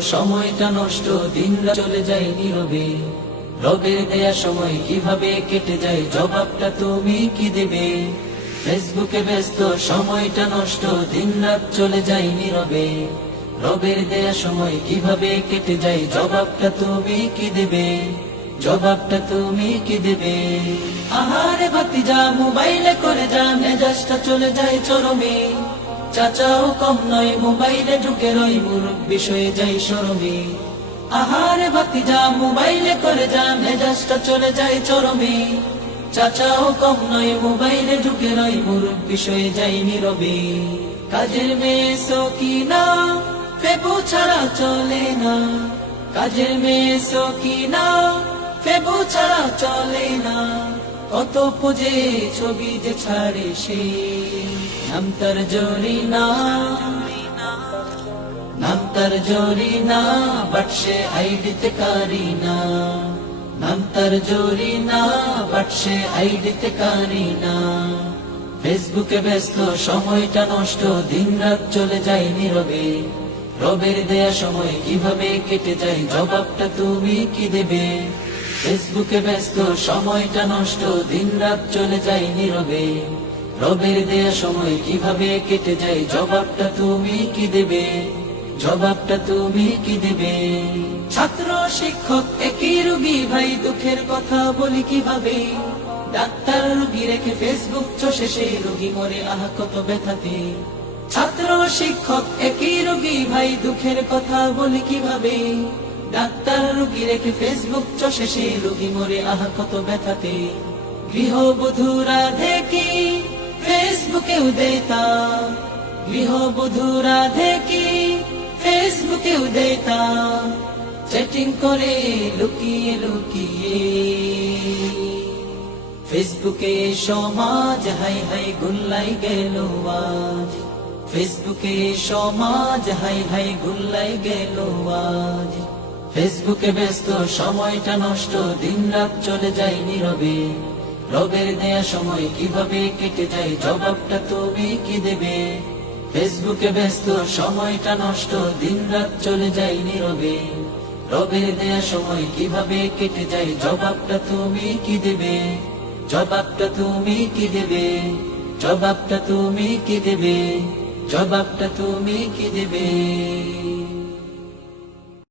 সময়টা নষ্ট, দিনরা চলে যায় নীরবে। রবের দেয়া সময় কিভাবে কেটে যায়, জবাবটা তুমি কি দেবে? ফেসবুকে ব্যস্ত, সময়টা নষ্ট, দিনরাত চলে যায় নীরবে। রবের দেয়া সময় কিভাবে কেটে যায়, জবাবটা তুমি কি দেবে? জবাবটা তুমি কি দেবে? আহারে ভাতিজা, মোবাইলে করে যা, মেজাজটা চলে যায় চরমে। চাচাও কম নয়, মোবাইলে ঢুকে রই, মুরব্বি হয়ে যাই শরমে। আহারে ভাতিজা, মোবাইলে করে যা, মেজাজটা চলে যায় চরমে। চাচাও কম নয়, মোবাইলে ঢুকে রই, মুরব্বি হয়ে যাই নীরবে। কাজের মেয়ে সকিনা, ফেবু ছাড়া চলে না। কাজের মেয়ে সকিনা, ফেবু ছাড়া চলে না। কত পুজে ছবি যে ছাড়ে সে, নাম তার জরিনা। নাম তার জরিনা, বাট সে আইডিতে কারিনা। নাম তার জরিনা, বাট সে আইডিতে কারিনা। ফেসবুকে ব্যস্ত, সময়টা নষ্ট, দিনরাত চলে যায় নীরবে। রবের দেয়া সময় কিভাবে কেটে যায়, জবাবটা তুমি কি দেবে? ফেসবুকে ব্যস্ত, সময়টা নষ্ট, দিনরাত চলে যায় নীরবে। রবের দেয়া সময় কিভাবে কেটে যায়, জবাবটা তুমি কি দেবে? জবাবটা তুমি কি দেবে? ছাত্র শিক্ষক একই রোগী ভাই, দুঃখের কথা বলি কিভাবে? ডাক্তার রোগী রেখে ফেসবুক চষে সেই রোগী মরে, আহা কত ব্যথাতে। ছাত্র শিক্ষক একই রোগী ভাই, দুঃখের কথা বলি কিভাবে? ডাক্তার রোগী রেখে ফেসবুক চষে সেই রোগী মরে, আহা কত ব্যথাতে। গৃহবধূরা দেখি ফেসবুকে উদেতা। গৃহবধূরা দেখি ফেসবুকে উদেতা। চ্যাটিং করে লুকিয়ে লুকিয়ে। ফেসবুকে সমাজ হাই হাই গুল্লাই গেল আজ। ফেসবুকে সমাজ হাই হাই গুল্লাই গেল আজ। ফেসবুকে ব্যস্ত, সময়টা নষ্ট, দিনরাত চলে যায় নীরবে। রবের দেয়া সময় কিভাবে কেটে যায়, জবাবটা তুমি কি দেবে? ফেসবুকে ব্যস্ত, সময়টা নষ্ট, দিনরাত চলে যায় নীরবে। রবের দেয়া সময় কিভাবে কেটে যায়, জবাবটা তুমি কি দেবে? জবাবটা তুমি কি দেবে? জবাবটা তুমি কি দেবে? জবাবটা তুমি কি দেবে?